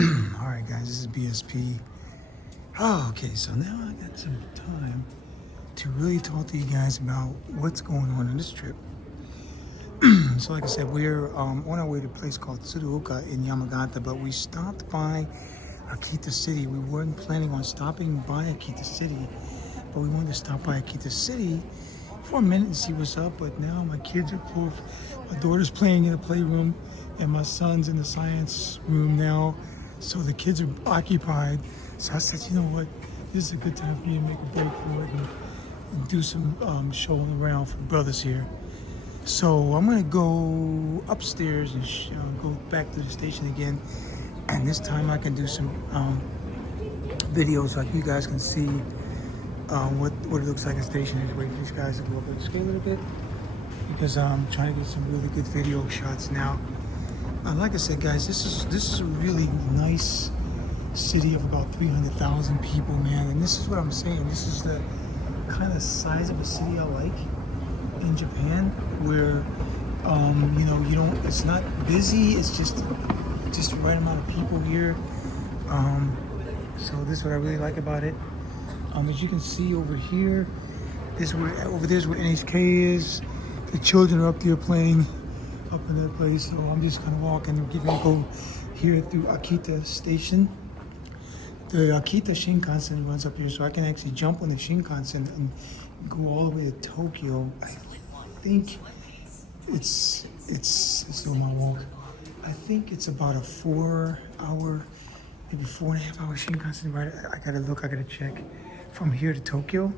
Alright guys, this is BSP. Oh, okay, so now I got some time to really talk to you guys about what's going on this trip. So like I said, we're on our way to a place called Tsuruoka in Yamagata, but we stopped by Akita City. We weren't planning on stopping by Akita City, but we wanted to stop by Akita City for a minute and see what's up. But now my kids are both, my daughter's playing in the playroom and my son's in the science room now. So the kids are occupied. So I said, you know what, this is a good time for me to make a break from it and do some showing around for brothers here. So I'm gonna go upstairs and go back to the station again. And this time I can do some videos like you guys can see what it looks like a station is. Wait for these guys to go up the scale a little bit because I'm trying to get some really good video shots now. Like I said, guys, this is a really nice city of about 300,000 people, man. And this is what I'm saying. This is the kind of size of a city I like in Japan, where you know, it's not busy. It's just the right amount of people here. So this is what I really like about it. As you can see over here, over there's where NHK is. The children are up there playing up in that place. So I'm just gonna walk and go here through Akita Station. The Akita Shinkansen runs up here, so I can actually jump on the Shinkansen and go all the way to Tokyo. I think it's still my walk. I think it's about a 4-hour, maybe 4.5-hour Shinkansen ride. I gotta check from here to Tokyo.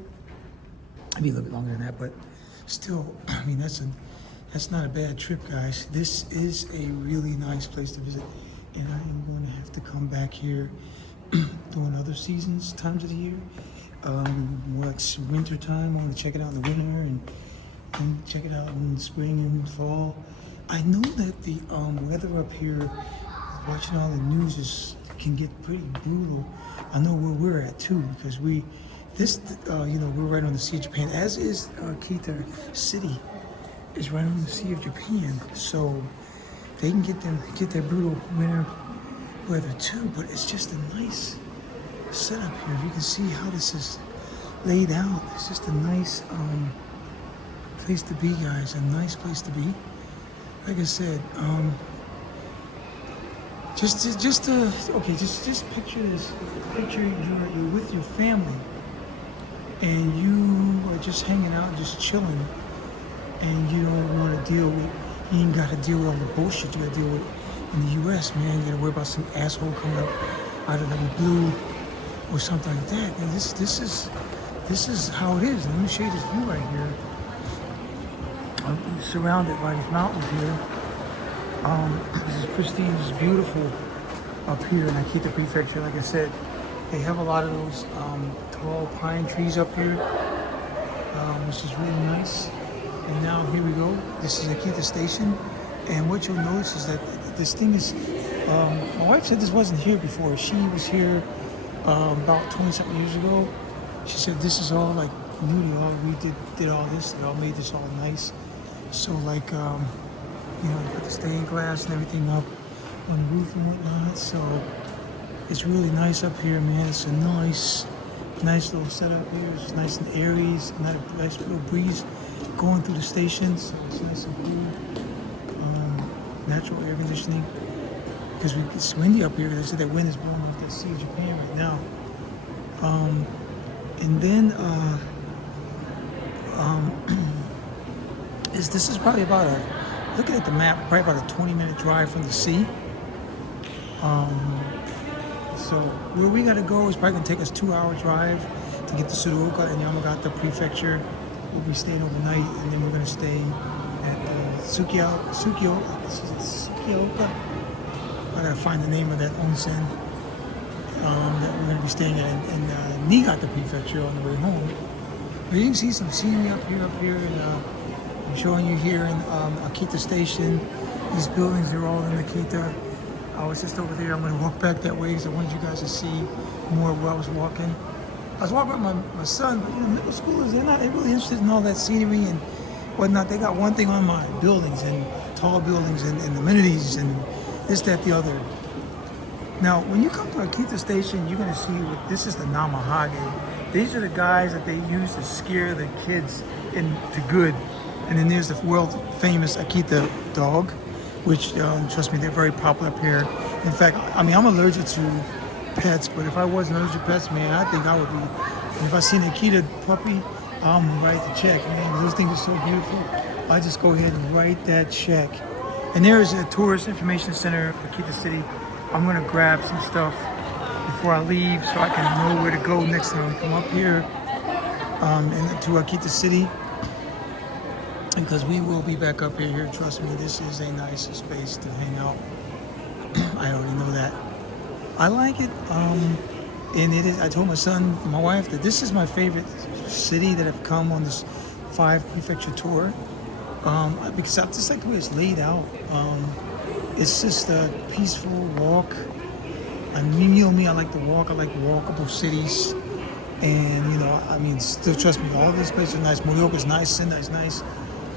Maybe a little bit longer than that, but still, I mean, that's not a bad trip, guys. This is a really nice place to visit, and I am going to have to come back here during other times of the year. More like winter time. I want to check it out in the winter and check it out in spring and fall. I know that the weather up here, watching all the news, can get pretty brutal. I know where we're at too, because we're right on the Sea of Japan, as is Akita City is right on the Sea of Japan, so they can get their brutal winter weather too. But it's just a nice setup here. You can see how this is laid out. It's just a nice place to be, guys. A nice place to be. Like I said, just picture this. Picture you're with your family, and you are just hanging out, just chilling, and you don't want to you ain't got to deal with all the bullshit you got to deal with in the U.S., man. You got to worry about some asshole coming up out of the blue or something like that. And this is how it is. Let me show you this view right here. I'm surrounded by these mountains here. This is pristine, this is beautiful up here in Akita Prefecture. Like I said, they have a lot of those tall pine trees up here, which is really nice. And now here we go. This is Akita Station, and what you'll notice is that this thing is. My wife said this wasn't here before. She was here about 20-something years ago. She said this is all like new to y'all. We did all this. They all made this all nice. So like put the stained glass and everything up on the roof and whatnot. So it's really nice up here, man. It's a nice little setup here. It's nice and airy. It's not a nice little breeze going through the station. So it's nice and cool. Natural air conditioning. Because it's windy up here. They said that wind is blowing off the Sea of Japan right now. And then this is probably about looking at the map, probably about a 20-minute drive from the sea. So where we gotta go is probably gonna take us a 2-hour drive to get to Tsuruoka in Yamagata Prefecture. We'll be staying overnight, and then we're gonna stay at Tsukioka. I gotta find the name of that onsen that we're gonna be staying at in Niigata Prefecture on the way home. But you can see some scenery up here, and I'm showing you here in Akita Station. These buildings are all in Akita. I was just over there. I'm gonna walk back that way because I wanted you guys to see more of where I was walking. I was walking with my son, but middle schoolers, they're really interested in all that scenery and whatnot. They got one thing on mind: buildings and tall buildings and amenities and this, that, the other. Now, when you come to Akita Station, you're gonna see what this is the Namahage. These are the guys that they use to scare the kids into good. And then there's the world famous Akita dog, which trust me, they're very popular up here. In fact, I mean, I'm allergic to pets, but if I wasn't allergic to pets, man, I think I would be. And if I see an Akita puppy, I'm write the check, man. Those things are so beautiful. I just go ahead and write that check. And there is a tourist information center of Akita City. I'm gonna grab some stuff before I leave so I can know where to go next time I come up here to Akita City, because we will be back up here. Trust me, this is a nice space to hang out. I already know that. I like it, and it is. I told my son, my wife, that this is my favorite city that I've come on this 5 prefecture tour, because I just like the way it's laid out. It's just a peaceful walk. And you know me, I like to walk. I like walkable cities, and I mean, still trust me, all these places are nice. Morioka is nice, Sendai's nice.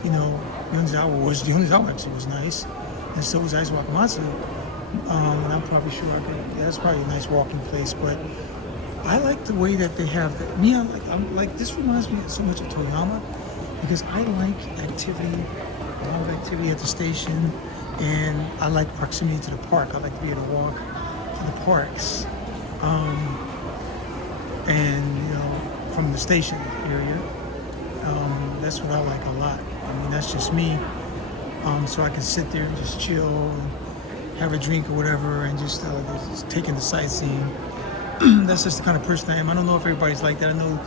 Yonizawa actually was nice, and so was Aizuwakamatsu. And I'm probably sure that's probably a nice walking place. But I like the way that they have I'm like this reminds me so much of Toyama, because I like activity, a lot of activity at the station, and I like proximity to the park. I like to be able to walk to the parks, and from the station area. That's what I like a lot. I mean, that's just me. So I can sit there and just chill and have a drink or whatever, and just taking the sightseeing. That's just the kind of person I am. I don't know if everybody's like that. I know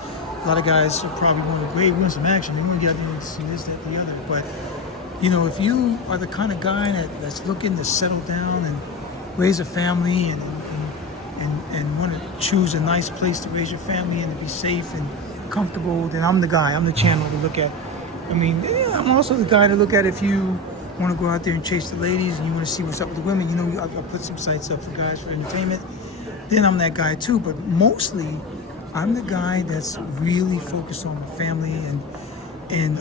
a lot of guys are probably going to hey, we want some action. We want to get out there and see this, that, the other. But if you are the kind of guy that's looking to settle down and raise a family and want to choose a nice place to raise your family and to be safe and comfortable, then I'm the guy. I'm the channel to look at. I mean, I'm also the guy to look at if you want to go out there and chase the ladies and you want to see what's up with the women. I'll put some sites up for guys for entertainment. Then I'm that guy too. But mostly, I'm the guy that's really focused on the family and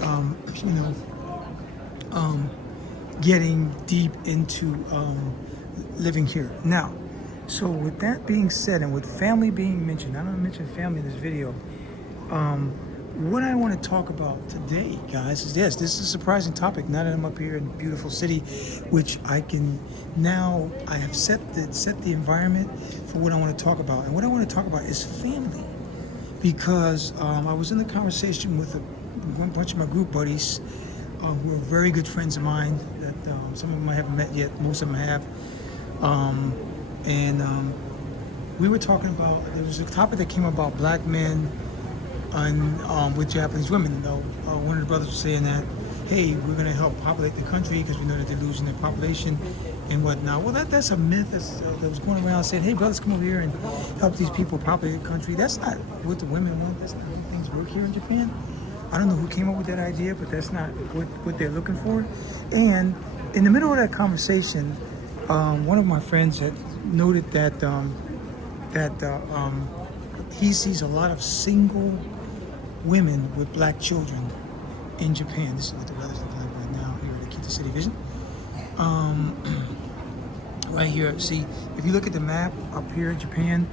getting deep into living here. Now, so with that being said, and with family being mentioned, I don't mention family in this video. What I want to talk about today, guys, is this. This is a surprising topic. Now that I'm up here in a beautiful city, which I have set the environment for what I want to talk about. And what I want to talk about is family, because I was in the conversation with a bunch of my group buddies who are very good friends of mine. That some of them I haven't met yet. Most of them I have. We were talking about, there was a topic that came about black men and with Japanese women. One of the brothers was saying that, hey, we're going to help populate the country because we know that they're losing their population and whatnot. Well, that's a myth that was going around saying, hey, brothers, come over here and help these people populate the country. That's not what the women want. That's not how things work here in Japan. I don't know who came up with that idea, but that's not what they're looking for. And in the middle of that conversation, one of my friends had noted that he sees a lot of single women with black children in Japan. This is what the weather's looking like right now here at Akita City Vision. Right here, see, if you look at the map up here in Japan,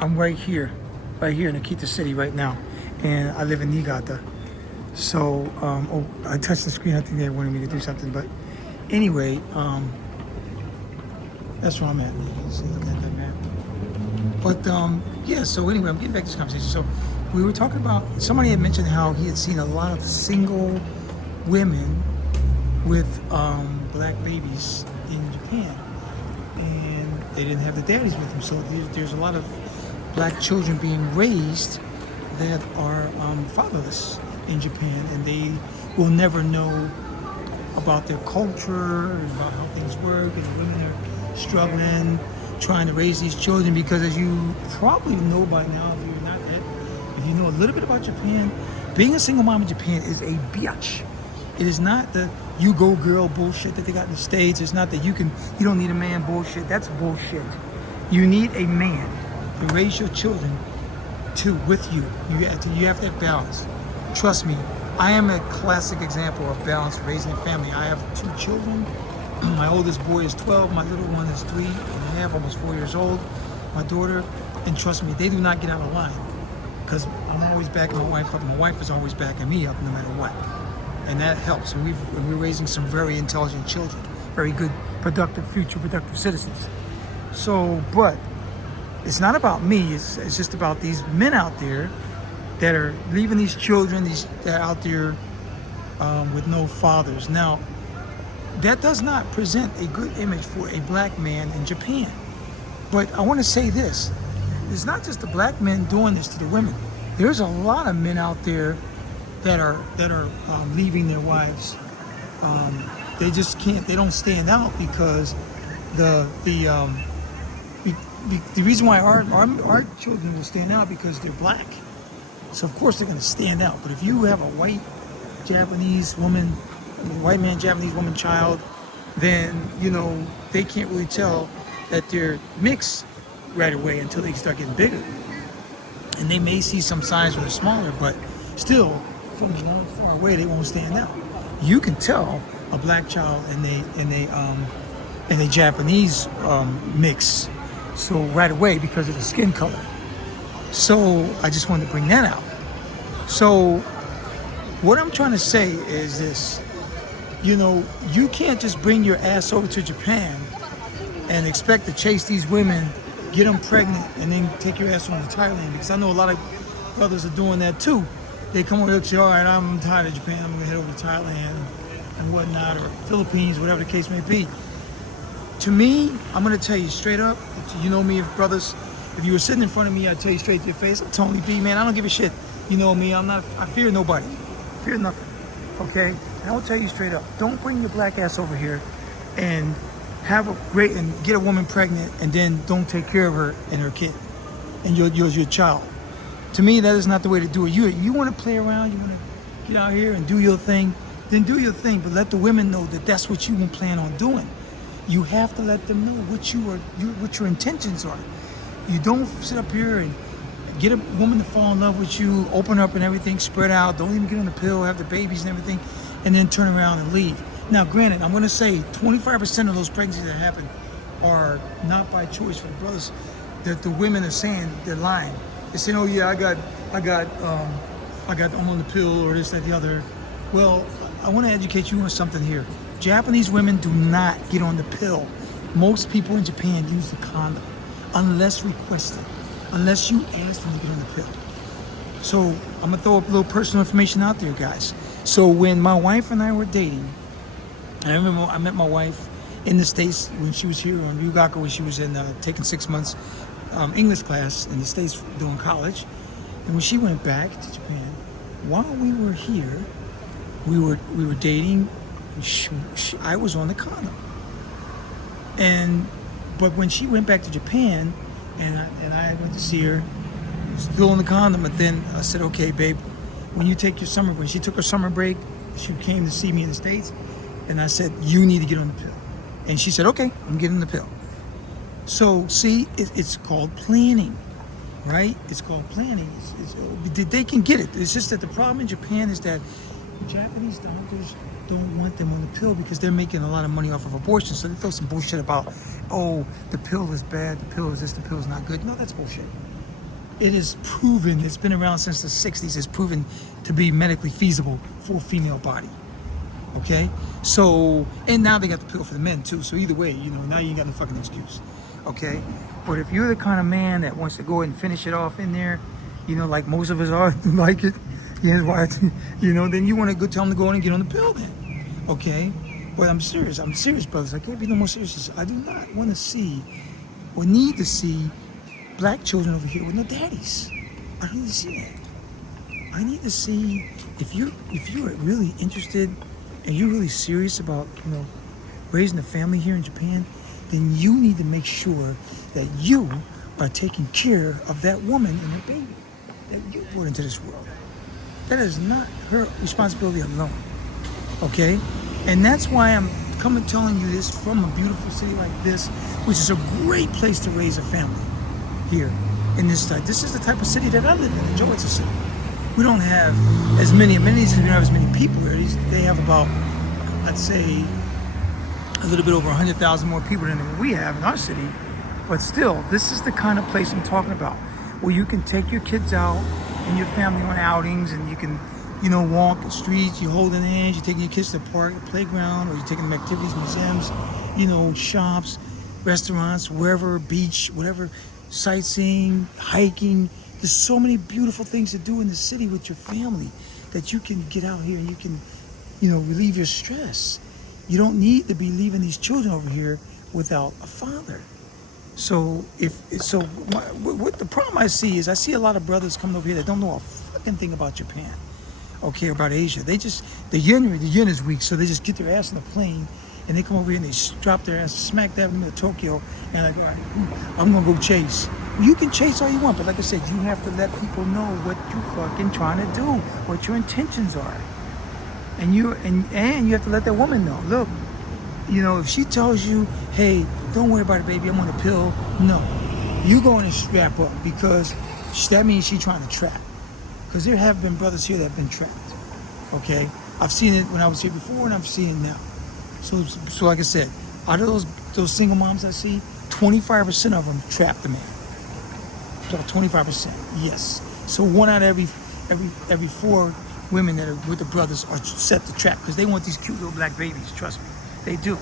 I'm right here in Akita City right now, and I live in Niigata. So, I touched the screen. I think they wanted me to do something, but anyway, that's where I'm at. See, looking at that map. But yeah, so anyway, I'm getting back to this conversation. So we were talking about, somebody had mentioned how he had seen a lot of single women with black babies in Japan, and they didn't have the daddies with them. So there's a lot of black children being raised that are fatherless in Japan, and they will never know about their culture and about how things work, and the women are struggling trying to raise these children, because as you probably know by now, if you know a little bit about Japan, being a single mom in Japan is a biatch. It is not the you go girl bullshit that they got in the States. It's not that you don't need a man bullshit. That's bullshit. You need a man to raise your children with you. You have that balance. Trust me, I am a classic example of balance raising a family. I have 2 children, My oldest boy is 12. My little one is 3.5, almost 4 years old. My daughter, and trust me, they do not get out of line because I'm always backing my wife up. My wife is always backing me up no matter what. And that helps. And we're raising some very intelligent children, very good, future productive citizens. So, but it's not about me. It's just about these men out there that are leaving these children, that are out there with no fathers. Now, that does not present a good image for a black man in Japan. But I want to say this. It's not just the black men doing this to the women. There's a lot of men out there that are leaving their wives. They just can't. They don't stand out because the reason why our children will stand out because they're black. So of course they're going to stand out. But if you have a white Japanese woman, white man, Japanese woman child, then they can't really tell that they're mixed right away until they start getting bigger. And they may see some signs when they're smaller, but still, from long far away, they won't stand out. You can tell a black child and a Japanese mix, so right away because of the skin color. So I just wanted to bring that out. So what I'm trying to say is this: you can't just bring your ass over to Japan and expect to chase these women, get them pregnant, and then take your ass on to Thailand. Because I know a lot of brothers are doing that too. They come over and say, all right, I'm tired of Japan, I'm gonna head over to Thailand and whatnot, or Philippines, whatever the case may be. To me, I'm gonna tell you straight up, you know me, brothers, if you were sitting in front of me, I'd tell you straight to your face, I'm Tony B, man, I don't give a shit. You know me, I fear nobody, fear nothing, okay? And I'll tell you straight up, don't bring your black ass over here and get a woman pregnant and then don't take care of her and her kid and your child. To me, that is not the way to do it. You want to play around, you want to get out here and do your thing, then do your thing, but let the women know that that's what you plan on doing. You have to let them know what your intentions are. You don't sit up here and get a woman to fall in love with you, open up and everything, spread out, don't even get on the pill, have the babies and everything, and then turn around and leave. Now, granted, I'm going to say 25% of those pregnancies that happen are not by choice for the brothers. That the women are saying they're lying. They're saying, "Oh yeah, I'm on the pill or this, that, the other." Well, I want to educate you on something here. Japanese women do not get on the pill. Most people in Japan use the condom, unless requested, unless you ask them to get on the pill. So I'm gonna throw a little personal information out there, guys. So when my wife and I were dating. I remember I met my wife in the States when she was here on Ryugaku, when she was taking 6 months English class in the States doing college. And when she went back to Japan, while we were here, we were dating. I was on the condom. But when she went back to Japan, and I went to see her, still on the condom. But then I said, okay, babe, when she took her summer break, she came to see me in the States. And I said, you need to get on the pill. And she said, okay, I'm getting the pill. So, see, it's called planning, right? It's called planning. They can get it. It's just that the problem in Japan is that Japanese doctors don't want them on the pill because they're making a lot of money off of abortion. So they throw some bullshit about, oh, the pill is bad, the pill is this, the pill is not good. No, that's bullshit. It is proven, it's been around since the 60s, it's proven to be medically feasible for a female body. Okay, so, and now they got the pill for the men too. So either way, now you ain't got no fucking excuse. Okay, but if you're the kind of man that wants to go ahead and finish it off in there, like most of us are, like it, then you want to tell them to go in and get on the pill then. Okay, but I'm serious, brothers. I can't be no more serious. I do not want to see or need to see black children over here with no daddies. I don't need to see that. I need to see if you're really interested and you're really serious about, raising a family here in Japan, then you need to make sure that you are taking care of that woman and her baby that you brought into this world. That is not her responsibility alone, okay? And that's why I'm telling you this from a beautiful city like this, which is a great place to raise a family here in this side. This is the type of city that I live in, Georgia City. We don't have as many amenities and we don't have as many people here. They have about, I'd say, little bit over 100,000 more people than we have in our city. But still, this is the kind of place I'm talking about, where you can take your kids out and your family on outings, and you can, walk the streets, you're holding hands, you're taking your kids to the park, the playground, or you're taking them activities, museums, shops, restaurants, wherever, beach, whatever, sightseeing, hiking. There's so many beautiful things to do in the city with your family that you can get out here and you can, relieve your stress. You don't need to be leaving these children over here without a father. So what the problem I see is I see a lot of brothers coming over here that don't know a fucking thing about Japan, okay, about Asia. The yen is weak, so they just get their ass in the plane and they come over here and they drop their ass smack dab in the middle of Tokyo and like, all right, I'm gonna go chase. Well, you can chase all you want, but like I said, you have to let people know what you fucking trying to do, what your intentions are, and you have to let that woman know. Look, if she tells you, hey, don't worry about it, baby, I'm on a pill, no. You go in and strap up, because that means she's trying to trap. Because there have been brothers here that have been trapped, okay? I've seen it when I was here before, and I've seen it now. So like I said, out of those single moms I see, 25% of them trap the man. So 25%, yes. So one out of every 4 women that are with the brothers are set to trap, because they want these cute little black babies, trust me. They do.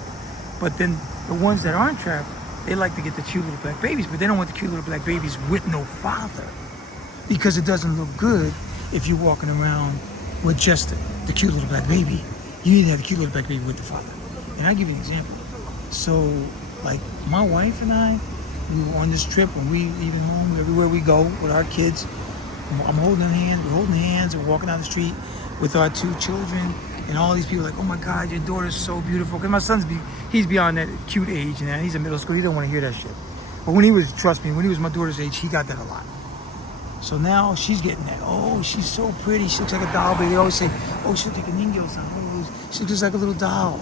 But then the ones that aren't trapped, they like to get the cute little black babies, but they don't want the cute little black babies with no father, because it doesn't look good if you're walking around with just the cute little black baby. You need to have the cute little black baby with the father. And I'll give you an example. So, like, my wife and I, we were on this trip, and we leaving home everywhere we go with our kids. I'm holding hands, we're holding hands, and walking down the street with our 2 children. And all these people are like, oh my God, your daughter's so beautiful. Because my son's, he's beyond that cute age, and he's in middle school. He don't want to hear that shit. But when he was my daughter's age, he got that a lot. So now she's getting that. Oh, she's so pretty. She looks like a doll baby. They always say, oh, she looks like a ninja-san. Oh, she looks like a little doll.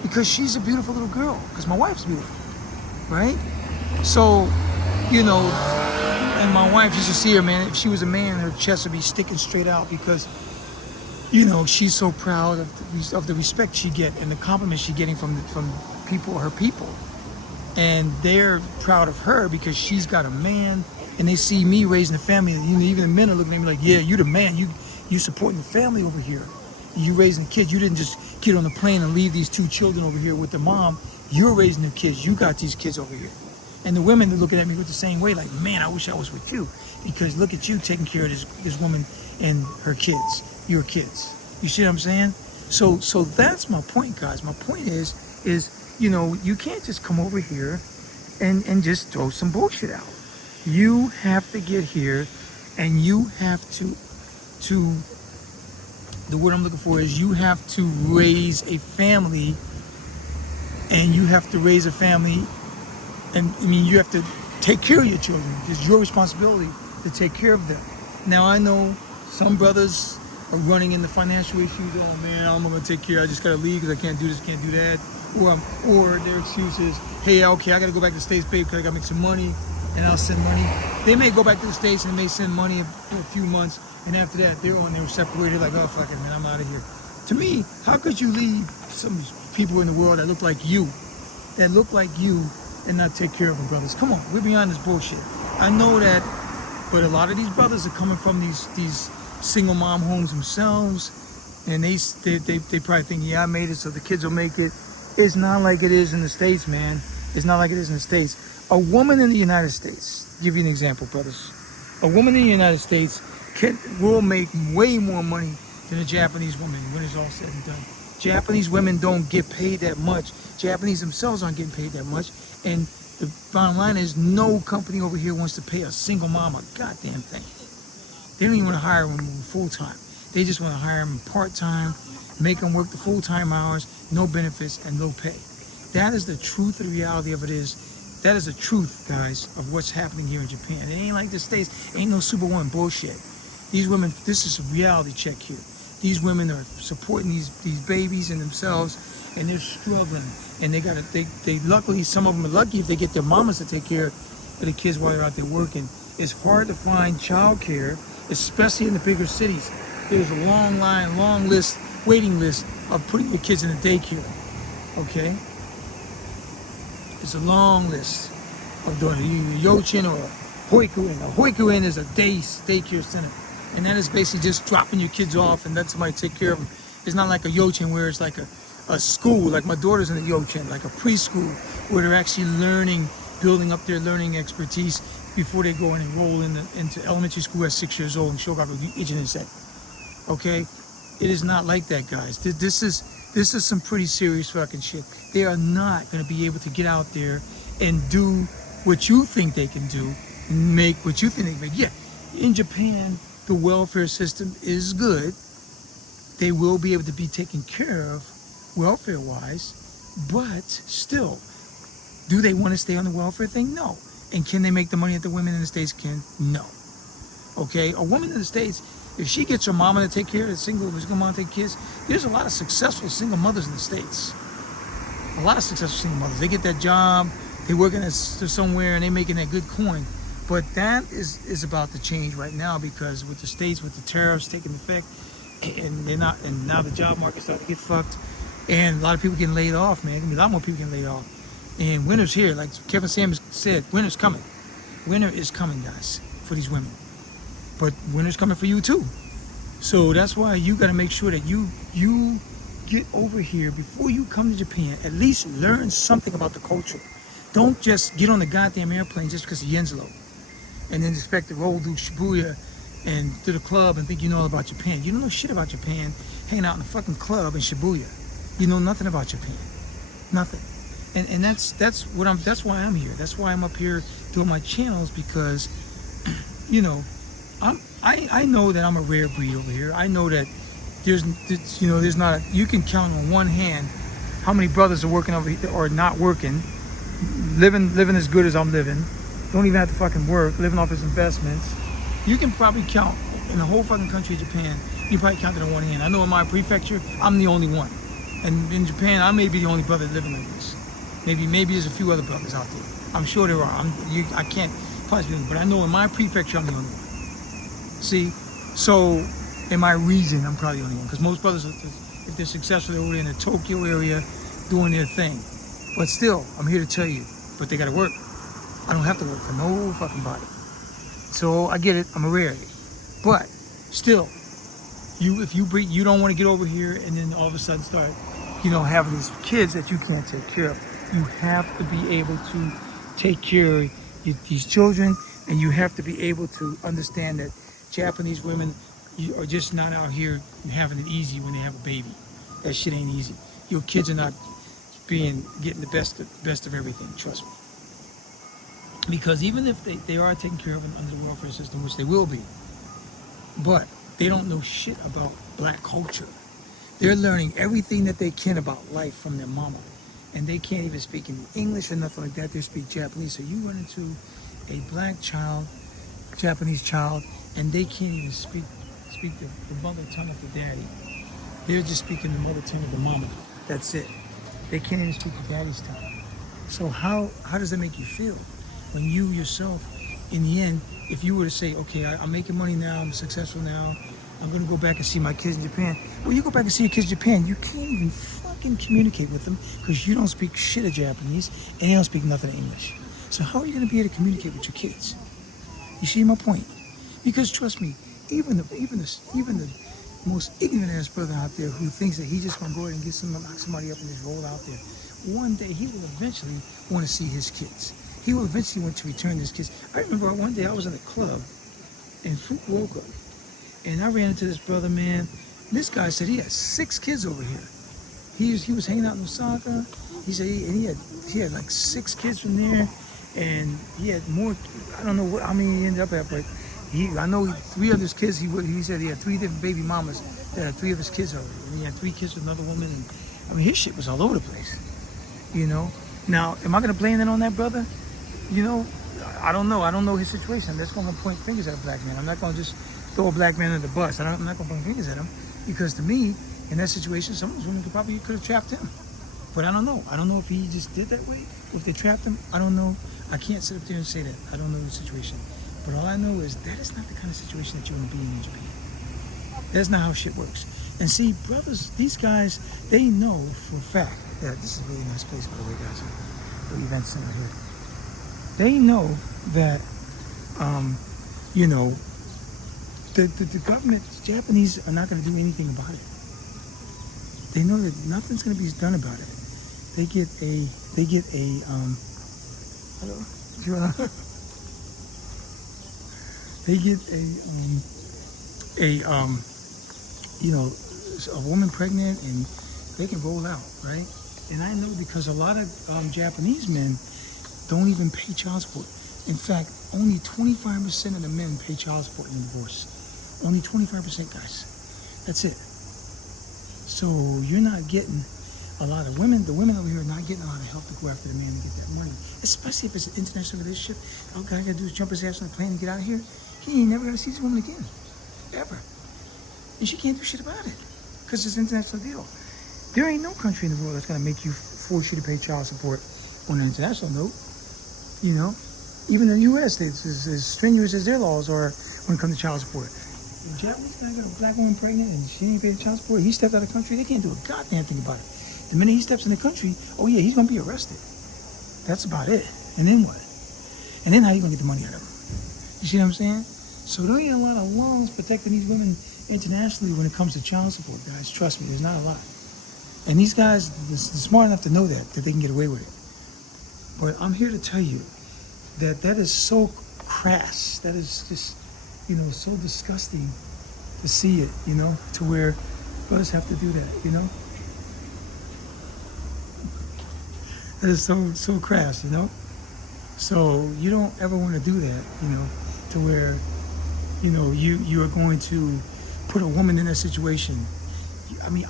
Because she's a beautiful little girl. Because my wife's beautiful, right? So, and my wife, you should see her, man. If she was a man, her chest would be sticking straight out, because she's so proud of the respect she get and the compliments she's getting from people, her people. And they're proud of her because she's got a man, and they see me raising a family. And even the men are looking at me like, yeah, you the man. You supporting the family over here. You raising kids. You didn't just get on the plane and leave these 2 children over here with their mom. You're raising the kids. You got these kids over here. And the women are looking at me with the same way, like, man, I wish I was with you, because look at you taking care of this woman and her kids, your kids. You see what I'm saying? So that's my point, guys. My point is you can't just come over here and just throw some bullshit out. You have to get here, and you have to the word I'm looking for is you have to raise a family, and you have to raise a family, and you have to take care of your children. It's your responsibility to take care of them. Now, I know some brothers are running into financial issues. Oh man, I'm gonna take care. I just gotta leave because I can't do this, can't do that. Or their excuse is, hey, okay, I gotta go back to the States, babe, because I gotta make some money, and I'll send money. They may go back to the States and they may send money for a few months, and after that, they were separated. Like, oh fuck it, man, I'm out of here. To me, how could you leave some people in the world that look like you, and not take care of them, brothers? Come on, we're beyond this bullshit. I know that, but a lot of these brothers are coming from these single mom homes themselves, and they probably think, yeah, I made it, so the kids will make it. It's not like it is in the States, man. It's not like it is in the States. A woman in the United States, give you an example, brothers. A woman in the United States will make way more money than a Japanese woman when it's all said and done. Japanese women don't get paid that much. Japanese themselves aren't getting paid that much. And the bottom line is, no company over here wants to pay a single mom a goddamn thing. They don't even want to hire them full-time. They just want to hire them part-time, make them work the full-time hours, no benefits, and no pay. That is the truth of the reality of it is. That is the truth, guys, of what's happening here in Japan. It ain't like the States. Ain't no Superwoman bullshit. These women, this is a reality check here. These women are supporting these babies and themselves, and they're struggling. And they luckily, some of them are lucky if they get their mamas to take care of the kids while they're out there working. It's hard to find childcare, especially in the bigger cities. There's a long waiting list of putting your kids in a daycare, okay? It's a long list of doing a Yochin or a Hoikuin. A Hoikuin is a daycare center. And that is basically just dropping your kids off and let somebody take care of them. It's not like a Yochin where it's like a school, like my daughter's in a Yochin, like a preschool, where they're actually learning, building up their learning expertise before they go and enroll into elementary school at 6 years old and show up itching and set. Okay? It is not like that, guys. This is some pretty serious fucking shit. They are not going to be able to get out there and do what you think they can do, make what you think they can make. Yeah, in Japan, the welfare system is good. They will be able to be taken care of welfare-wise, but still, do they want to stay on the welfare thing? No. And can they make the money that the women in the States can? No. Okay? A woman in the States, if she gets her mama to take care of the single mom to take kids, there's a lot of successful single mothers in the States. A lot of successful single mothers. They get that job, they working at somewhere, and they making that good coin. But that is about to change right now because with the States, with the tariffs taking effect, and now the job market's starting to get fucked, and a lot of people getting laid off, man. There's gonna be a lot more people getting laid off. And winter's here, like Kevin Samuels said, winter's coming. Winter is coming, guys, for these women. But winter's coming for you too. So that's why you got to make sure that you get over here before you come to Japan. At least learn something about the culture. Don't just get on the goddamn airplane just because of yen's low, and then expect to roll through Shibuya and to the club and think you know all about Japan. You don't know shit about Japan hanging out in a fucking club in Shibuya. You know nothing about Japan. Nothing. And that's why I'm here. That's why I'm up here doing my channels, because you know, I know that I'm a rare breed over here. I know that there's not you can count on one hand how many brothers are working over here or not working, living as good as I'm living, don't even have to fucking work, living off his investments. You can probably count in the whole fucking country of Japan, you probably count it on one hand. I know in my prefecture, I'm the only one. And in Japan, I may be the only brother living like this. Maybe there's a few other brothers out there. I'm sure there are. I can't possibly, but I know in my prefecture, I'm the only one. See? So, in my region, I'm probably the only one. Because most brothers, if they're successful, they're over in the Tokyo area doing their thing. But still, I'm here to tell you, but they gotta work. I don't have to work for no fucking body. So, I get it, I'm a rarity. But, still, if you don't want to get over here and then all of a sudden start, having these kids that you can't take care of. You have to be able to take care of these children, and you have to be able to understand that Japanese women are just not out here having it easy when they have a baby. That shit ain't easy. Your kids are not getting the best of everything, trust me. Because even if they are taken care of under the welfare system, which they will be, but they don't know shit about black culture. They're learning everything that they can about life from their mama. And they can't even speak in English or nothing like that. They speak Japanese. So you run into a black child, Japanese child, and they can't even speak the mother tongue of the daddy. They're just speaking the mother tongue of the mama. That's it. They can't even speak the daddy's tongue. So how does that make you feel? When you yourself, in the end, if you were to say, okay, I'm making money now, I'm successful now, I'm going to go back and see my kids in Japan. Well, you go back and see your kids in Japan, you can't even fucking communicate with them because you don't speak shit of Japanese and they don't speak nothing of English. So how are you going to be able to communicate with your kids? You see my point? Because trust me, even the most ignorant ass brother out there who thinks that he just want to go ahead and knock somebody up and just roll out there, one day he will eventually want to see his kids. He will eventually want to return his kids. I remember one day I was in a club in Fukuoka, and I ran into this brother, man. This guy said he had 6 kids over here. He was hanging out in Osaka. He said he had like 6 kids from there, and he had more. I don't know how many he ended up at, but I know 3 of his kids. He said he had 3 different baby mamas that had 3 of his kids already, and he had 3 kids with another woman. And I mean, his shit was all over the place. Now, am I gonna blame that on that brother? I don't know. I don't know his situation. I'm just gonna point fingers at a black man. I'm not gonna just throw a black man under the bus. I'm not gonna point fingers at him, because to me, in that situation, some of those women could have trapped him. But I don't know. I don't know if he just did that way, or if they trapped him. I don't know. I can't sit up there and say that. I don't know the situation. But all I know is that is not the kind of situation that you want to be in Japan. That's not how shit works. And see, brothers, these guys, they know for a fact that this is a really nice place, by the way, guys. Tokyo Event Center here. They know that, you know, the government, the Japanese are not going to do anything about it. They know that nothing's going to be done about it. They get a you know, a woman pregnant and they can roll out, right? And I know because a lot of Japanese men don't even pay child support. In fact, only 25% of the men pay child support in divorce. Only 25%, guys. That's it. So you're not getting a lot of women. The women over here are not getting a lot of help to go after the man to get that money. Especially if it's an international relationship. All guy gotta do is jump his ass on the plane and get out of here. He ain't never gonna see this woman again. Ever. And she can't do shit about it. Because it's an international deal. There ain't no country in the world that's gonna make you force you to pay child support on an international note. You know? Even in the US, it's as strenuous as their laws are when it comes to child support. The Japanese guy got a black woman pregnant and she ain't paying child support. He stepped out of the country. They can't do a goddamn thing about it. The minute he steps in the country, oh yeah, he's gonna be arrested. That's about it. And then what? And then how you gonna get the money out of him? You see what I'm saying? So there ain't a lot of laws protecting these women internationally when it comes to child support, guys. Trust me, there's not a lot. And these guys are smart enough to know that they can get away with it. But I'm here to tell you that is so crass. That is just, you know, so disgusting to see it, you know, to where brothers have to do that, you know. That is so crass, you know. So you don't ever want to do that, you know, to where, you know, you are going to put a woman in that situation. I mean,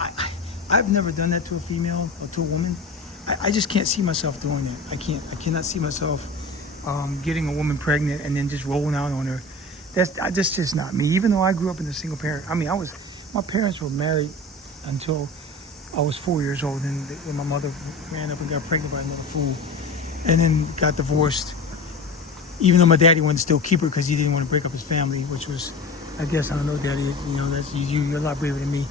I've never done that to a female or to a woman. I just can't see myself doing that. I cannot see myself getting a woman pregnant and then just rolling out on her. That's just not me. Even though I grew up in a single parent. I mean, my parents were married until I was 4 years old, and my mother ran up and got pregnant by another fool, and then got divorced. Even though my daddy wanted to still keep her because he didn't want to break up his family, which was, I guess, I don't know, Daddy. You know, that's you're a lot braver than me.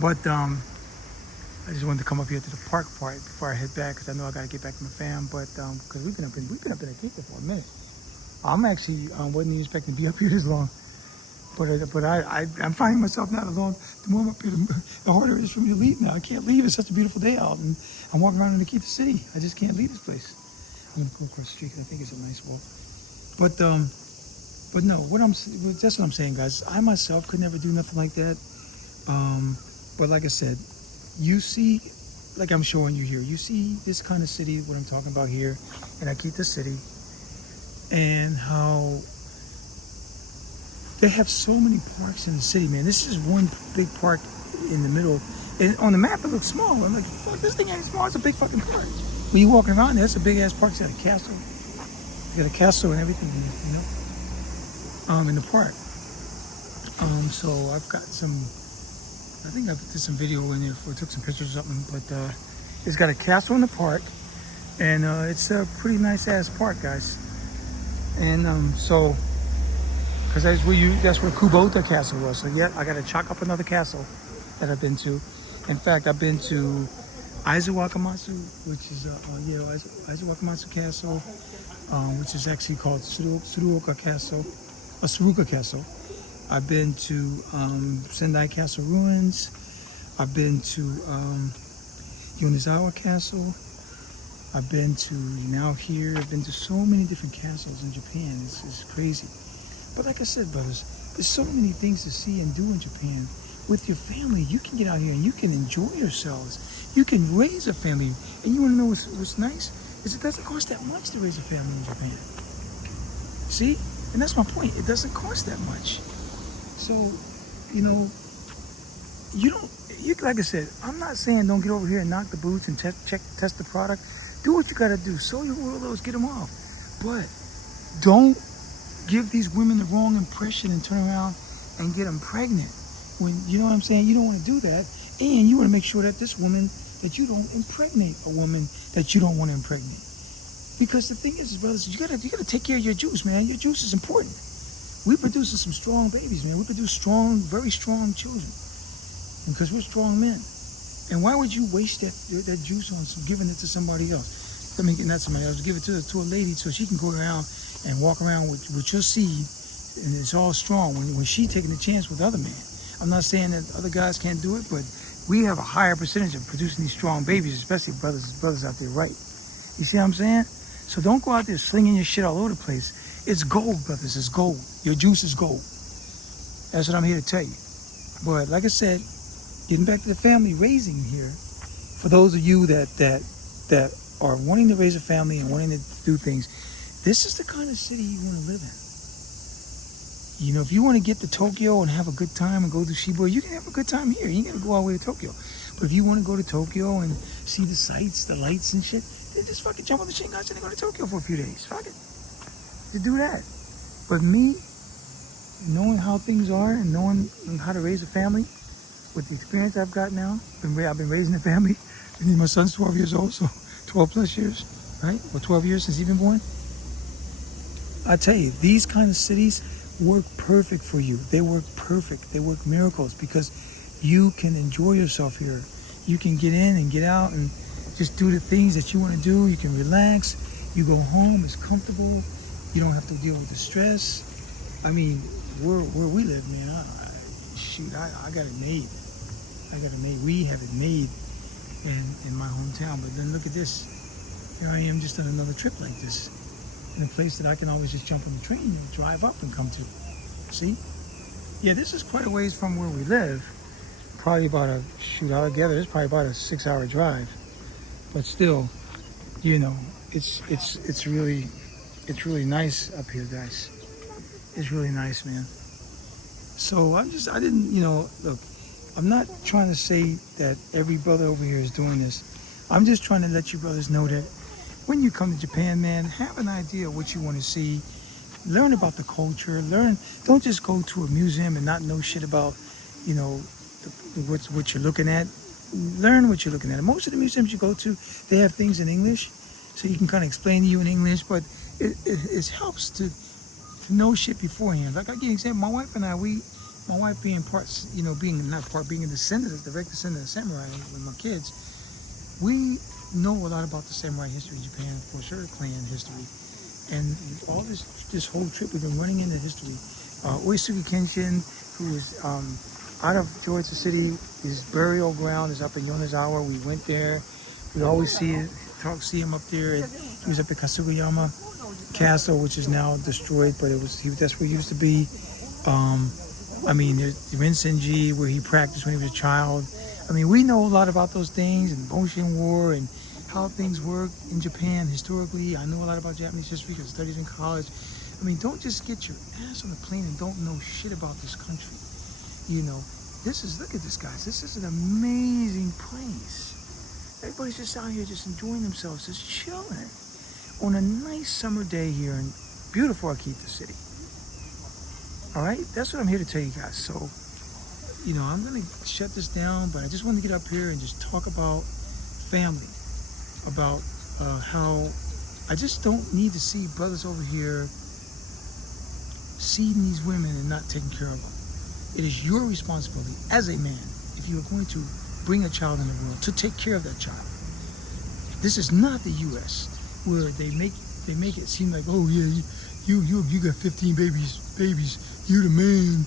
But I just wanted to come up here to the park part before I head back because I know I got to get back to my fam. But because we've been up in Akita for a minute. I'm actually wasn't even expecting to be up here this long. But I'm finding myself now alone. The more I'm up here, the harder it is for me to leave now. I can't leave. It's such a beautiful day out, and I'm walking around in Akita City. I just can't leave this place. I'm gonna go across the street because I think it's a nice walk. But no, that's what I'm saying, guys. I myself could never do nothing like that. But like I said, you see, like I'm showing you here, you see this kind of city, what I'm talking about here in Akita City, and how they have so many parks in the city, man. This is one big park in the middle. And on the map, it looks small. I'm like, fuck, this thing ain't small. It's a big fucking park. When you walking around there, it's a big ass park. It's got a castle. You got a castle and everything, you know, in the park. So I've got I think I did some video in there before, took some pictures or something. But it's got a castle in the park, and it's a pretty nice ass park, guys. And so, because that's where Kubota Castle was. So yeah, I got to chalk up another castle that I've been to. In fact, I've been to Aizuwakamatsu, which is Aizuwakamatsu Castle, which is actually called Suruoka Castle. I've been to Sendai Castle Ruins. I've been to Yonezawa Castle. I've been to here. I've been to so many different castles in Japan. It's crazy. But like I said, brothers, there's so many things to see and do in Japan. With your family, you can get out here and you can enjoy yourselves. You can raise a family. And you want to know what's nice? Is it doesn't cost that much to raise a family in Japan. See? And that's my point. It doesn't cost that much. So, you know, like I said, I'm not saying don't get over here and knock the boots and test the product. Do what you got to do. Sow your willows, get them off. But don't give these women the wrong impression and turn around and get them pregnant. When, you know what I'm saying? You don't want to do that. And you want to make sure that this woman, that you don't impregnate a woman that you don't want to impregnate. Because the thing is, brothers, you gotta take care of your juice, man. Your juice is important. We produce some strong babies, man. We produce strong, very strong children. Because we're strong men. And why would you waste that juice on giving it to somebody else? Let me get not somebody else. Give it to a lady so she can go around and walk around with your seed, and it's all strong. When she taking a chance with other men, I'm not saying that other guys can't do it, but we have a higher percentage of producing these strong babies, especially brothers out there, right? You see what I'm saying? So don't go out there slinging your shit all over the place. It's gold, brothers. It's gold. Your juice is gold. That's what I'm here to tell you. But like I said, getting back to the family raising here, for those of you that are wanting to raise a family and wanting to do things, this is the kind of city you want to live in. You know, if you want to get to Tokyo and have a good time and go to Shibuya, you can have a good time here. You ain't got to go all the way to Tokyo. But if you want to go to Tokyo and see the sights, the lights and shit, then just fucking jump on the Shinkansen and go to Tokyo for a few days. Fuck it. To do that. But me, knowing how things are and knowing how to raise a family, with the experience I've got now, I've been raising a family. My son's 12 years old, so 12 plus years, right? Or 12 years since he's been born. I tell you, these kind of cities work perfect for you. They work perfect. They work miracles because you can enjoy yourself here. You can get in and get out and just do the things that you want to do. You can relax. You go home, it's comfortable. You don't have to deal with the stress. I mean, where we live, man, I got it made. We have it made in my hometown. But then look at this. Here I am just on another trip like this, in a place that I can always just jump on the train and drive up and come to. See? Yeah, this is quite a ways from where we live. Probably about altogether, it's probably about a 6-hour drive. But still, you know, it's really nice up here, guys. It's really nice, man. So I didn't, you know, look, I'm not trying to say that every brother over here is doing this. I'm just trying to let you brothers know that when you come to Japan, man, have an idea of what you want to see. Learn about the culture. Don't just go to a museum and not know shit about, you know, what you're looking at. Learn what you're looking at. And most of the museums you go to, they have things in English, so you can kind of explain to you in English, but it helps to know shit beforehand. Like I give you an example, my wife and I, my wife being being a descendant, a direct descendant of samurai with my kids, we know a lot about the samurai history in Japan, for sure, clan history. And all this whole trip, we've been running into history. Uesugi Kenshin, who is out of Georgia City, his burial ground is up in Yonezawa. We went there. We always see him up there. He was up at Kasugayama Castle, which is now destroyed, but that's where he used to be. I mean, there's Rinsenji, where he practiced when he was a child. I mean, we know a lot about those things, and Boshin War, and how things work in Japan historically. I know a lot about Japanese history because I studied in college. I mean, don't just get your ass on the plane and don't know shit about this country. You know, look at this, guys. This is an amazing place. Everybody's just out here just enjoying themselves, just chilling on a nice summer day here in beautiful Akita City. All right, that's what I'm here to tell you guys. So, you know, I'm gonna shut this down, but I just wanted to get up here and just talk about family, about how I just don't need to see brothers over here seeing these women and not taking care of them. It is your responsibility as a man, if you are going to bring a child in the world, to take care of that child. This is not the U.S. where they make it seem like, oh yeah, you got 15 babies, you the man.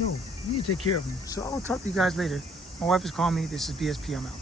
No, you need to take care of them. So I will talk to you guys later. My wife is calling me. This is BSP. I'm out.